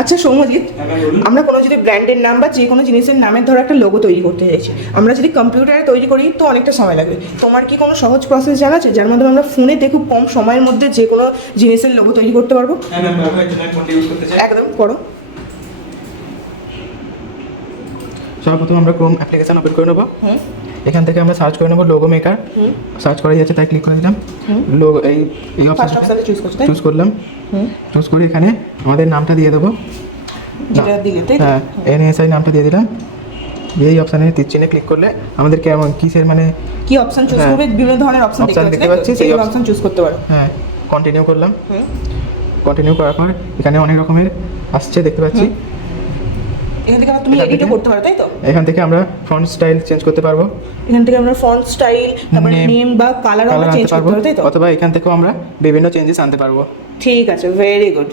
আচ্ছা সৌম্যজিৎ, আমরা কোনো যদি ব্র্যান্ডের নাম বা যে কোনো জিনিসের নামের ধরো একটা লোগো তৈরি করতে চাইছি, আমরা যদি কম্পিউটারে তৈরি করি তো অনেকটা সময় লাগবে। তোমার কি কোনো সহজ প্রসেস জানা আছে যার মাধ্যমে আমরা ফোনেতে খুব কম সময়ের মধ্যে যে কোনো জিনিসের লোগো তৈরি করতে পারবো? হ্যাঁ ম্যাম, ব্যবহার জন্য কোনটা ইউজ করতে চাই? একদম করো। সর্বপ্রথম আমরা ক্রোম অ্যাপ্লিকেশন ওপেন করে নেবো। এখান থেকে আমরা সার্চ করে নেবো লোগো মেকার। সার্চ করা যাচ্ছে, তাই ক্লিক করে দিলাম। লোগো এই ফার্স্ট অপশনটা চুজ করতে চুজ করলাম। চুজ করে এখানে আমাদের নামটা দিয়ে দেবো। যেটা দিলে তাই তো? হ্যাঁ, এনএসআই নামটা দিয়ে দিলাম। এই অপশানে তীর চিহ্নে ক্লিক করলে আমাদের কেমন কিসের মানে কি অপশন চুজ করবে, বিভিন্ন ধরনের অপশন দেখতে পাচ্ছি, সেই অপশন চুজ করতে পারো। হ্যাঁ, কন্টিনিউ করলাম। কন্টিনিউ করার পর এখানে অনেক রকমের আসছে দেখতে পাচ্ছি। এখান থেকে তুমি এডিটও করতে পারো তাই তো? এখান থেকে আমরা ফন্ট স্টাইল চেঞ্জ করতে পারবো। এখান থেকে আমরা ফন্ট স্টাইল, তারপরে নেম বা কালার আমরা চেঞ্জ করতে পারবো তাই তো? অথবা এখান থেকেও আমরা বিভিন্ন চেঞ্জেস আনতে পারবো। ঠিক আছে, ভেরি গুড।